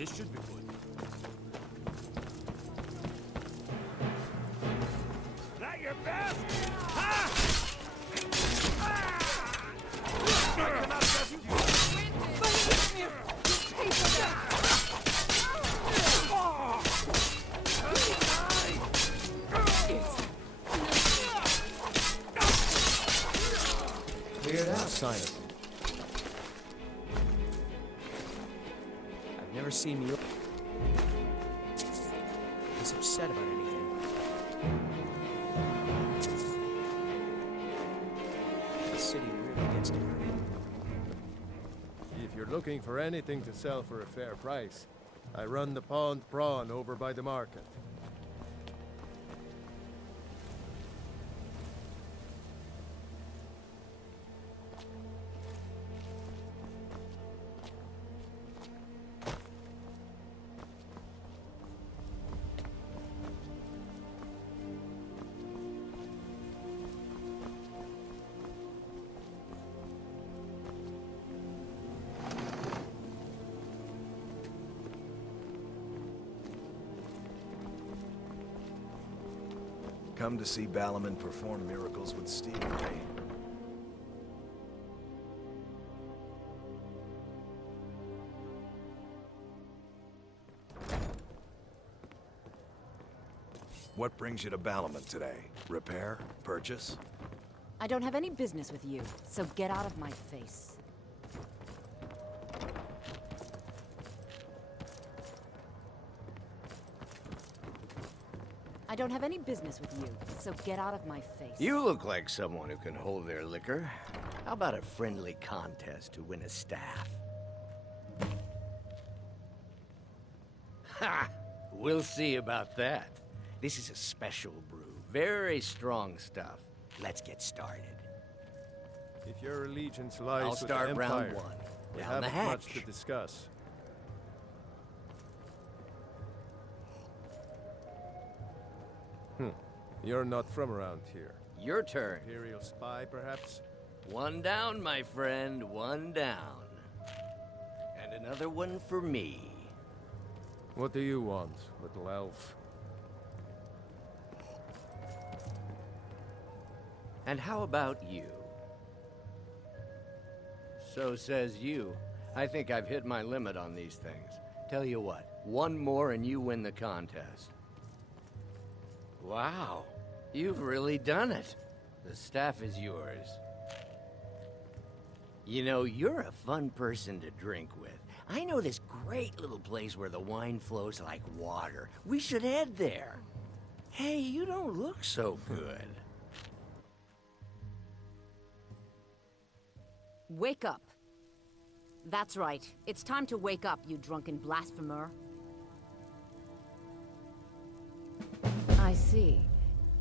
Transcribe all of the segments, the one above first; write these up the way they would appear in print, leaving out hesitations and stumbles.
This should be good. That your best? Ha! Cleared out, Silent. I've never seen you this upset about anything. The city really gets to her. If you're looking for anything to sell for a fair price, I run the Pond Prawn over by the market. Come to see Balaman perform miracles with steel, eh? What brings you to Balaman today? Repair? Purchase? I don't have any business with you, so get out of my face. I don't have any business with you, so get out of my face. You look like someone who can hold their liquor. How about a friendly contest to win a staff? Ha! We'll see about that. This is a special brew. Very strong stuff. Let's get started. If your allegiance lies I'll with start the Empire, round one. we Down the haven't much hatch. to discuss. You're not from around here. Your turn. Imperial spy, perhaps? One down, my friend. One down. And another one for me. What do you want, little elf? And how about you? So says you. I think I've hit my limit on these things. Tell you what, one more and you win the contest. Wow, you've really done it. The staff is yours. You know, you're a fun person to drink with. I know this great little place where the wine flows like water. We should head there. Hey, you don't look so good. Wake up. That's right. It's time to wake up, you drunken blasphemer. I see.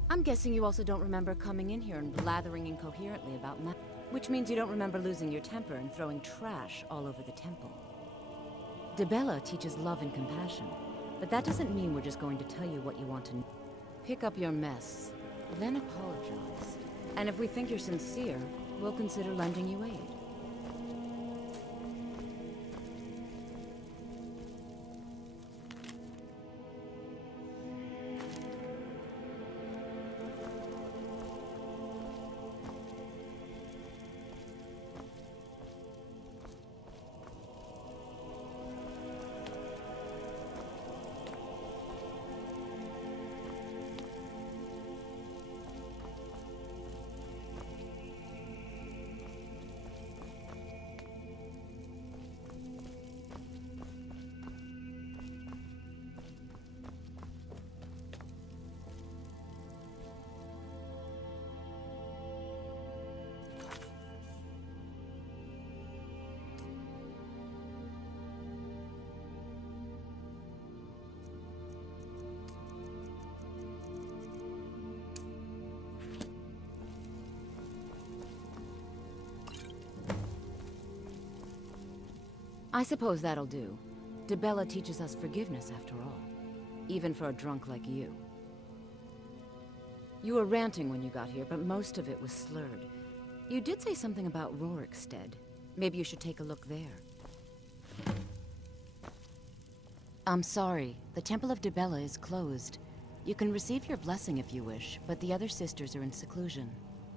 I'm guessing you also don't remember coming in here and blathering incoherently about magic. Which means you don't remember losing your temper and throwing trash all over the temple. Dibella teaches love and compassion, but that doesn't mean we're just going to tell you what you want to know. Pick up your mess, then apologize. And if we think you're sincere, we'll consider lending you aid. I suppose that'll do. Dibella teaches us forgiveness after all. Even for a drunk like you. You were ranting when you got here, but most of it was slurred. You did say something about Rorikstead. Maybe you should take a look there. I'm sorry. The Temple of Dibella is closed. You can receive your blessing if you wish, but the other sisters are in seclusion.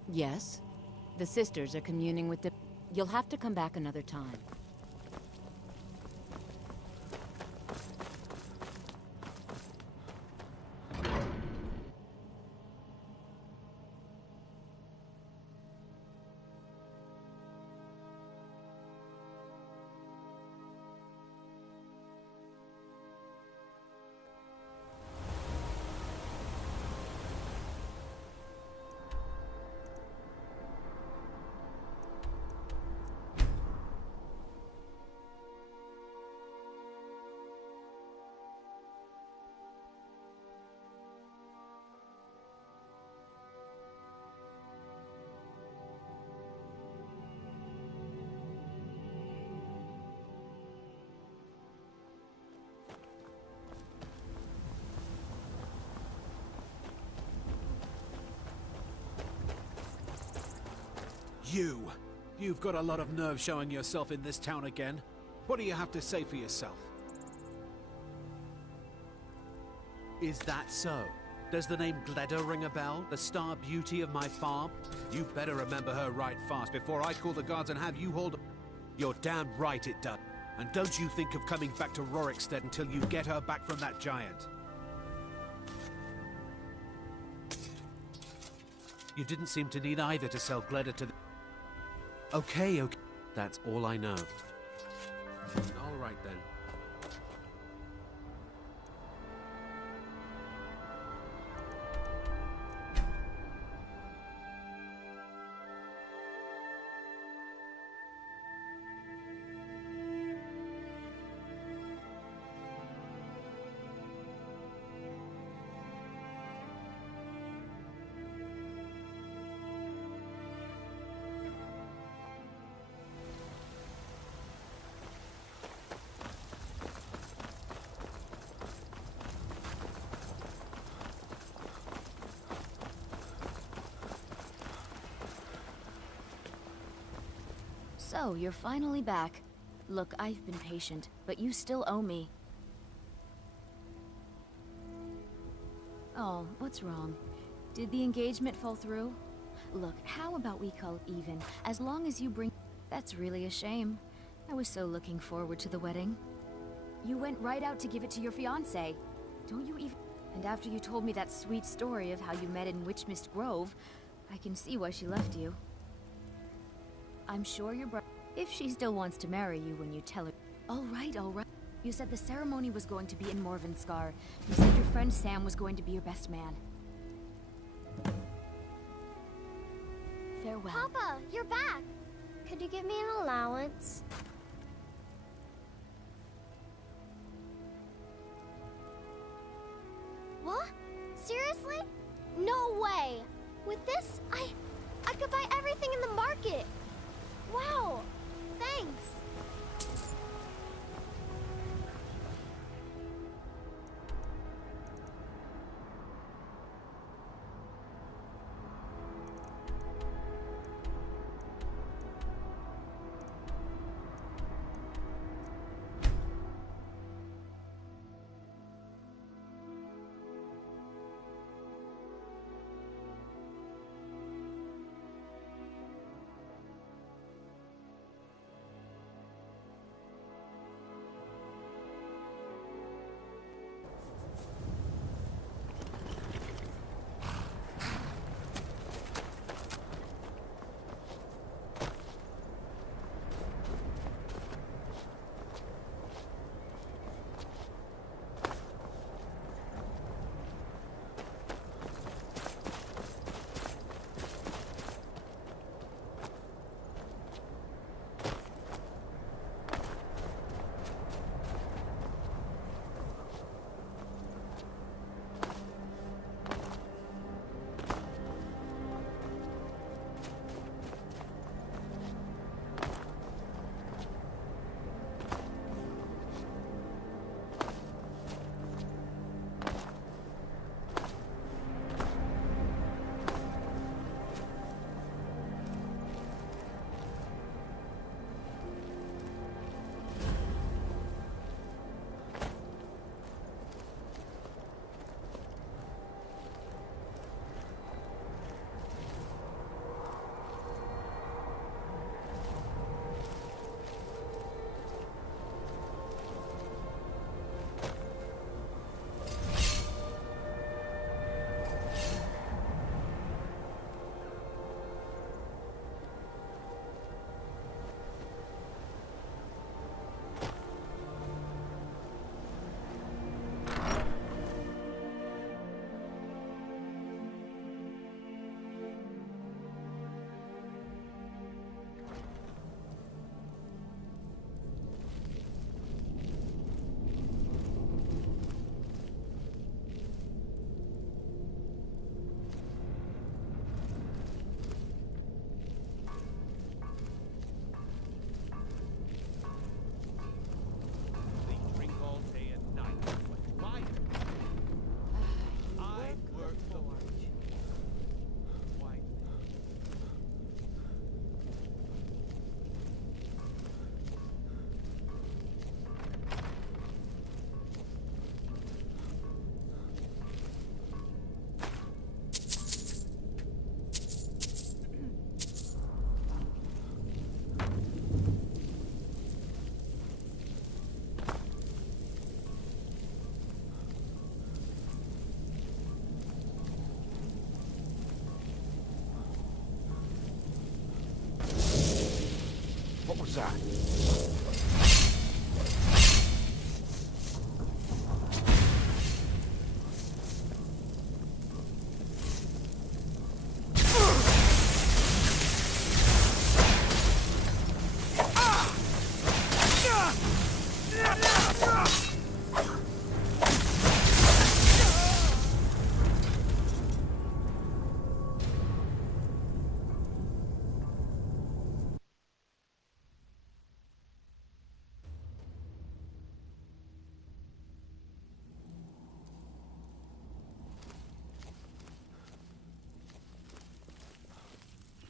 Yes? The sisters are communing with You'll have to come back another time. You've got a lot of nerve showing yourself in this town again. What do you have to say for yourself? Is that so? Does the name Gleda ring a bell? The star beauty of my farm? You better remember her right fast before I call the guards and have you hauled. You're damn right it does. And don't you think of coming back to Rorikstead until you get her back from that giant. You didn't seem to need either to sell Gleda to the... Okay. That's all I know. All right, then. So, you're finally back. Look, I've been patient, but you still owe me. Oh, what's wrong? Did the engagement fall through? Look, how about we call it even, as long as you bring... That's really a shame. I was so looking forward to the wedding. You went right out to give it to your fiancé. Don't you even... And after you told me that sweet story of how you met in Witchmist Grove, I can see why she left you. I'm sure your brother... If she still wants to marry you when you tell her... All right. You said the ceremony was going to be in Morvenskar. You said your friend Sam was going to be your best man. Farewell. Papa, you're back. Could you give me an allowance? What? Seriously? No way! With this, I could buy everything in the market. Wow! Thanks!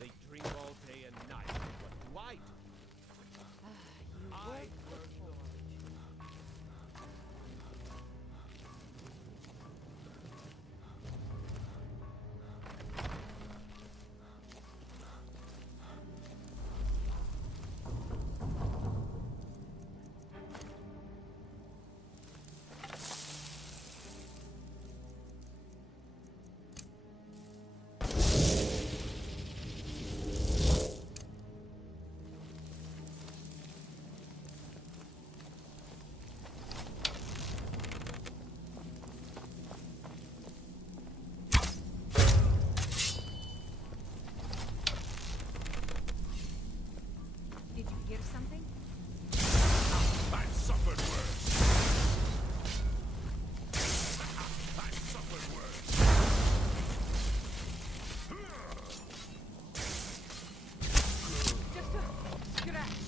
They drink all day and night. What light? I Did you hear something? I've suffered worse. I've suffered worse. Just a scratch.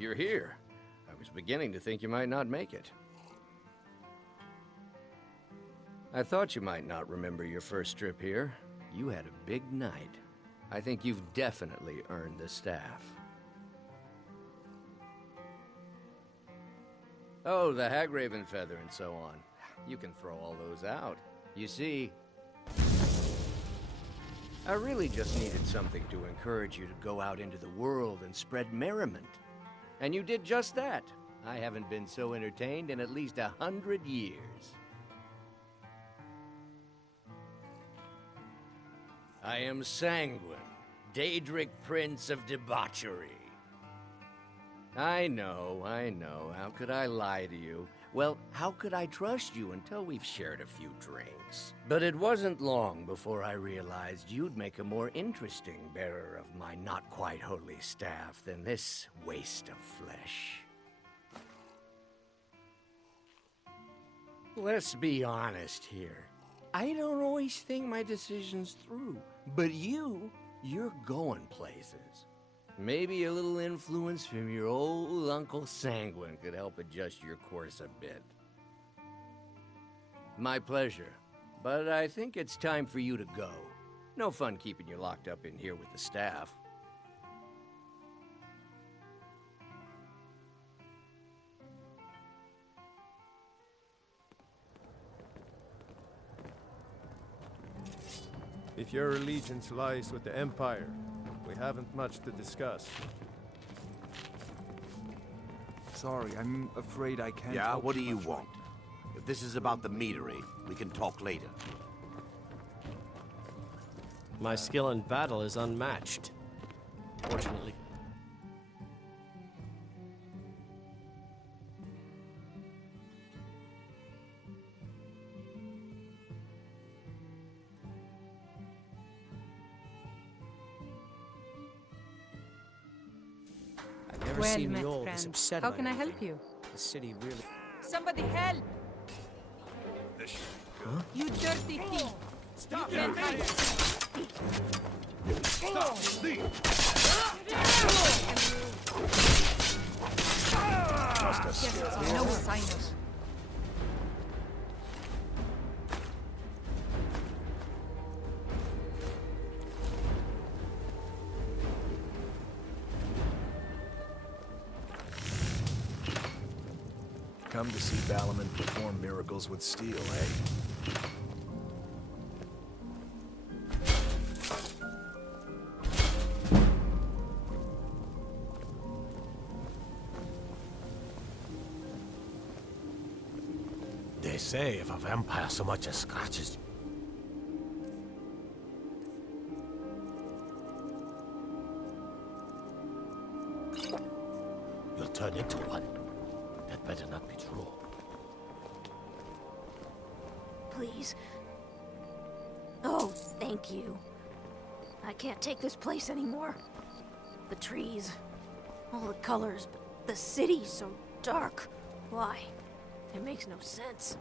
You're here. I was beginning to think you might not make it. I thought you might not remember your first trip here. You had a big night. I think you've definitely earned the staff. Oh, the Hagraven feather and so on. You can throw all those out. You see, I really just needed something to encourage you to go out into the world and spread merriment. And you did just that. I haven't been so entertained in at least 100 years. I am Sanguine, Daedric Prince of Debauchery. I know. How could I lie to you? Well, how could I trust you until we've shared a few drinks? But it wasn't long before I realized you'd make a more interesting bearer of my not-quite-holy staff than this waste of flesh. Let's be honest here. I don't always think my decisions through, but you're going places. Maybe a little influence from your old Uncle Sanguine could help adjust your course a bit. My pleasure. but I think it's time for you to go. No fun keeping you locked up in here with the staff. If your allegiance lies with the Empire, we haven't much to discuss. Sorry, I'm afraid I can't. Yeah, help what do you much want? If this is about the meadery, we can talk later. My skill in battle is unmatched. Fortunately. I've never Well, seen met Mule friend, this upset how about can I help anything. you? The city really... Somebody help! Huh? You dirty thief! Stop You him! can't hide. Stop! Thief! Must have scared him. No signs. Come to see Balaman perform miracles with steel, eh? They say if a vampire so much as scratches you'll turn into one. That better not be true. Please. Oh, thank you. I can't take this place anymore. The trees, all the colors, but the city's so dark. Why? It makes no sense.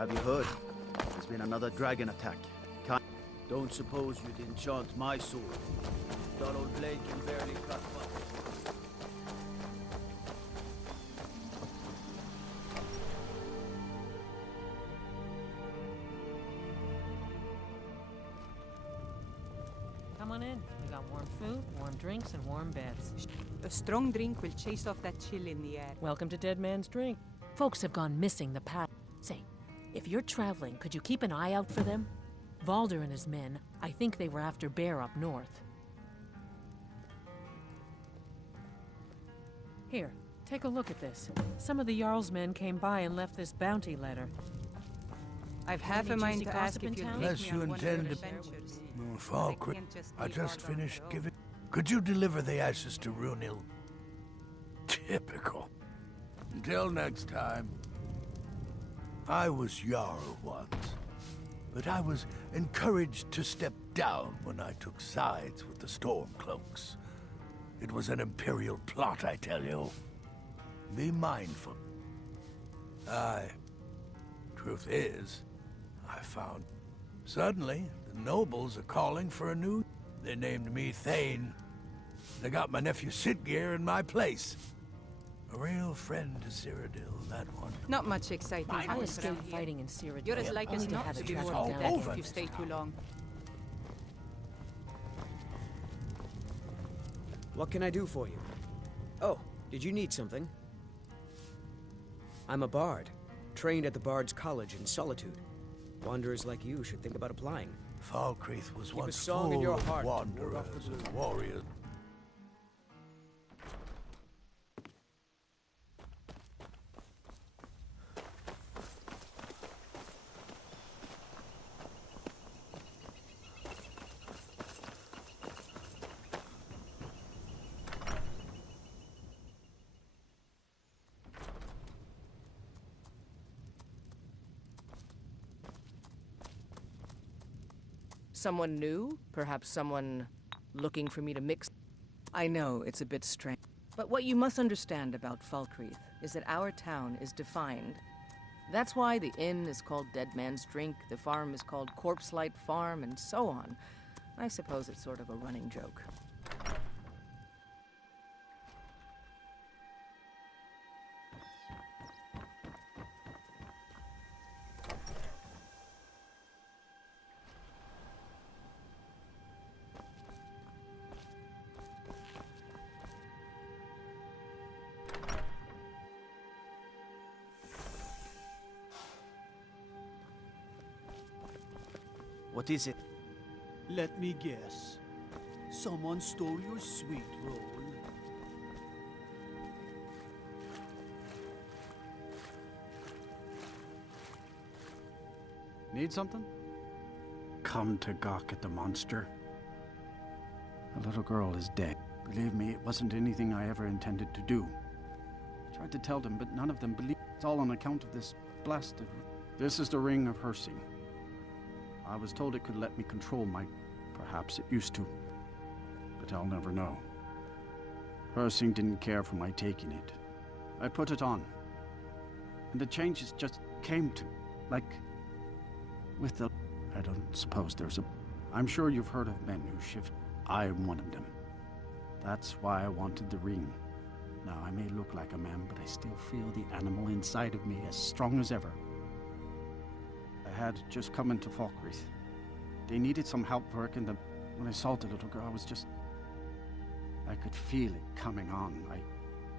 Have you heard? There's been another dragon attack. Don't suppose you'd enchant my sword. That old blade can barely cut butter. Come on in. We got warm food, warm drinks, and warm beds. A strong drink will chase off that chill in the air. Welcome to Dead Man's Drink. Folks have gone missing the past. Say, if you're traveling, could you keep an eye out for them? Valder and his men, I think they were after Bear up north. Here, take a look at this. Some of the Jarl's men came by and left this bounty letter. I've half a mind to ask if you'd Unless you intend to... Falkreath, I just finished giving... Could you deliver the ashes to Runil? Typical. Until next time. I was Jarl once, but I was encouraged to step down when I took sides with the Stormcloaks. It was an Imperial plot, I tell you. Be mindful. Truth is, I found... Suddenly, the nobles are calling for a new... They named me Thane. They got my nephew Sitgeir in my place. A real friend to Cyrodiil, that one. Not much exciting. I escaped fighting in Cyrodiil. You're as like as not to be more than that if you stay too long. What can I do for you? Oh, did you need something? I'm a bard, trained at the Bard's College in Solitude. Wanderers like you should think about applying. Falkreath was Keep once a song full in your of heart wanderers and warriors. Someone new? Perhaps someone looking for me to mix? I know, it's a bit strange. But what you must understand about Falkreath is that our town is defined. That's why the inn is called Dead Man's Drink, the farm is called Corpse Light Farm, and so on. I suppose it's sort of a running joke. What is it? Let me guess. Someone stole your sweet roll. Need something? Come to gawk at the monster. The little girl is dead. Believe me, it wasn't anything I ever intended to do. I tried to tell them, but none of them believed. It's all on account of this blasted... This is the ring of Hircine. I was told it could let me control my... Perhaps it used to. But I'll never know. Hircine didn't care for my taking it. I put it on. And the changes just came to... Like... With the... I don't suppose there's a... I'm sure you've heard of men who shift. I am one of them. That's why I wanted the ring. Now, I may look like a man, but I still feel the animal inside of me as strong as ever. I had just come into Falkreath. They needed some help working them. When I saw the little girl, I was just... I could feel it coming on.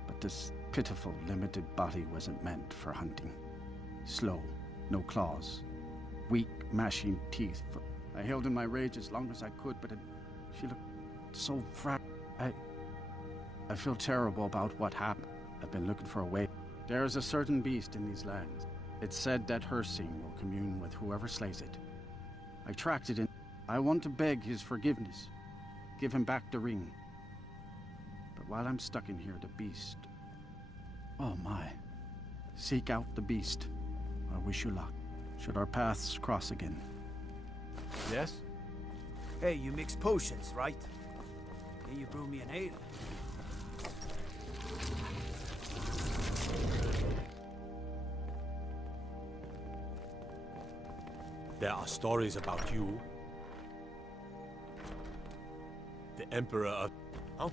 But this pitiful, limited body wasn't meant for hunting. Slow, no claws. Weak, mashing teeth. I held in my rage as long as I could, but she looked so fragile. I feel terrible about what happened. I've been looking for a way. There is a certain beast in these lands. It's said that Hircine will commune with whoever slays it. I tracked it in. I want to beg his forgiveness. Give him back the ring. But while I'm stuck in here, the beast... Oh my. Seek out the beast. I wish you luck. Should our paths cross again. Yes? Hey, you mix potions, right? Can you brew me an ale? There are stories about you. The Emperor of... Oh?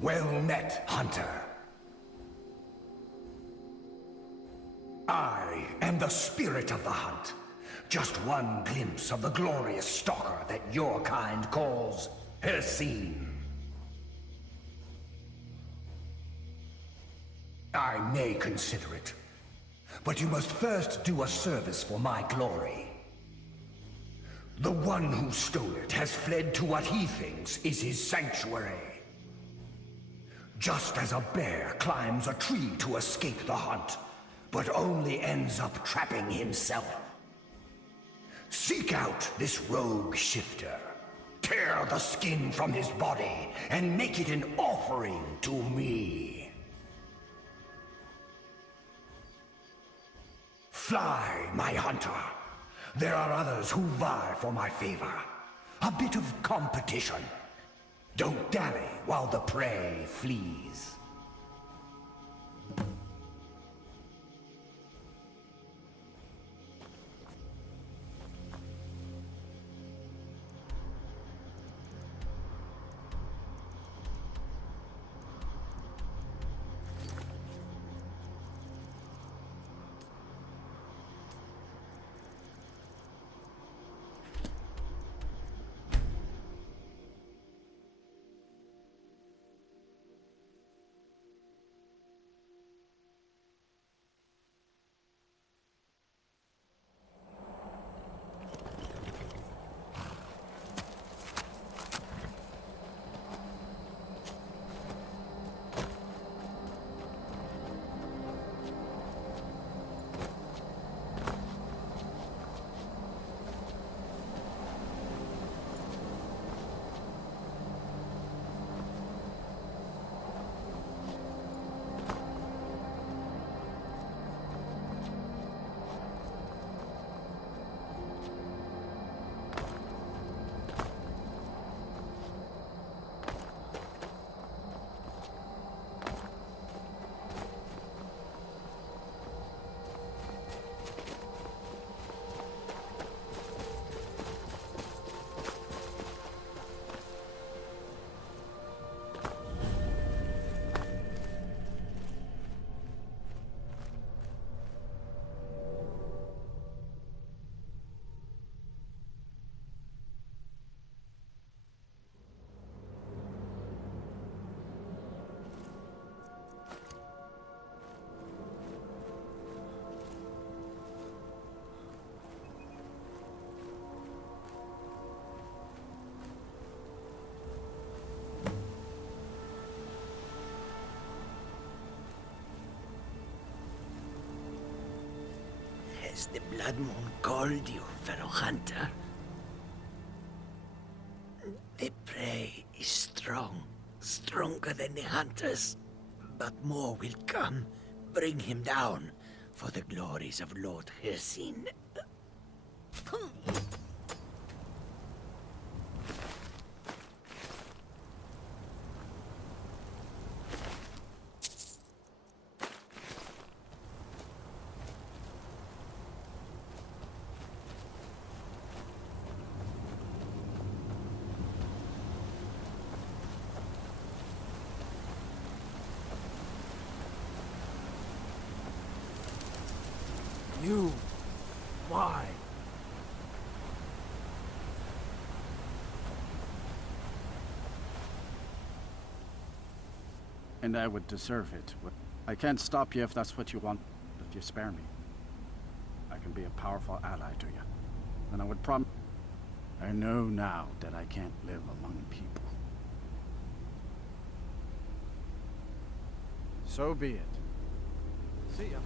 Well met, Hunter. I am the spirit of the hunt. Just one glimpse of the glorious stalker that your kind calls Hircine. I may consider it, but you must first do a service for my glory. The one who stole it has fled to what he thinks is his sanctuary. Just as a bear climbs a tree to escape the hunt, but only ends up trapping himself. Seek out this rogue shifter. Tear the skin from his body and make it an offering to me. Fly, my hunter. There are others who vie for my favor. A bit of competition. Don't dally while the prey flees. Has the Blood Moon called you, fellow hunter? The prey is strong, stronger than the hunters. But more will come. Bring him down for the glories of Lord Hircine. You. Why? And I would deserve it. I can't stop you if that's what you want, but if you spare me, I can be a powerful ally to you. And I would promise. I know now that I can't live among people. So be it. See ya.